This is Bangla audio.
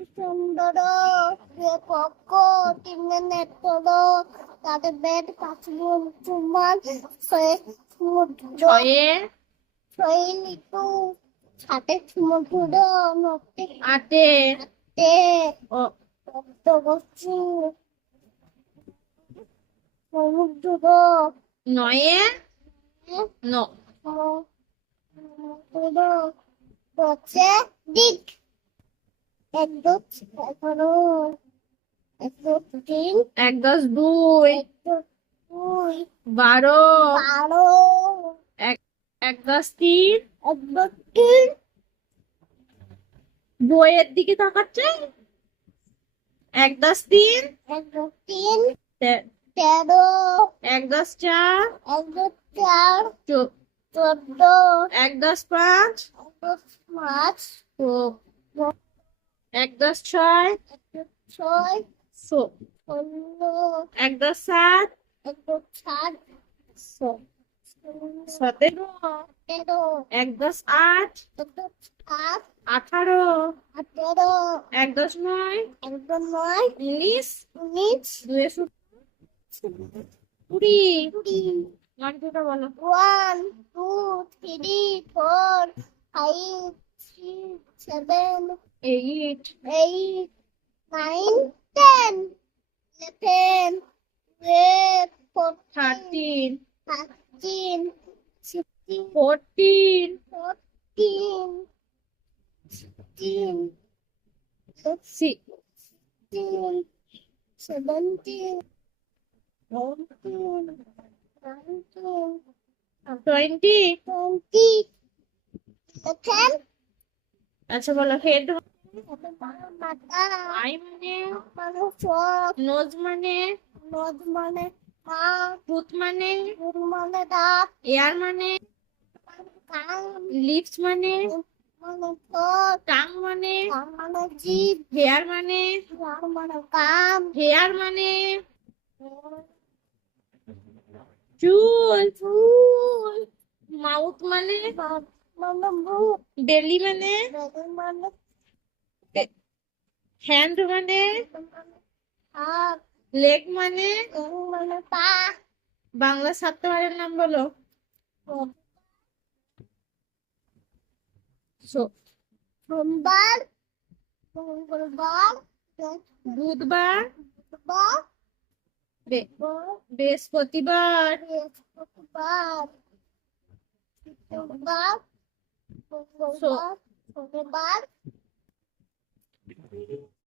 সুন্দর পক্ষ তিনে নেত্র তাদের বেদ পাঁচ চুম্বন ছয়ে শৈলিকু সাথে সমুদ্র নদী আটে তে ও পদ্মবস্তু সমুদ্র নয়ে ন সমুদ্র হচ্ছে দিক 1 2 11 1 3 1 10 2 2 12 12 1 10 3 1 3 বইয়ের দিকে তাকাচ্ছে 1 10 3 1 3 13 13 1 10 4 1 4 14 1 10 5 5 1 10 6 6 সো 16 1 10 7 7 সো 17 13 1 10 8 8 18 18 1 10 9 9 19 19 2 20 2টা বলো 1 2 3 4 5 6 7 8 8 9 10 11 12 14 13 13 16 14 14 16 16 17 18 19 20 20 10 আচ্ছা বলো হেড মাথা আই মানে মানে চোখ নোজ মানে নদ মানে নাক টুথ মানে মুখ মানে দাঁত এয়ার মানে কান লিপস মানে মানে ঠোঁট টাং মানে কান মানে জিভ হেয়ার মানে কান মানে কান হেয়ার মানে চুল চুল মাউথ মানে নাক মানে মুখ বেলি মানে বেগুন মানে হ্যান্ড মানে হাত লেগ মানে ঠ্যাং মানে পা বাংলা সাতবারের নাম বলো সোমবার মঙ্গলবার বুধবার বুধবার বৃহস্পতিবার বৃহস্পতিবার শুক্রবার মঙ্গলবার শনিবার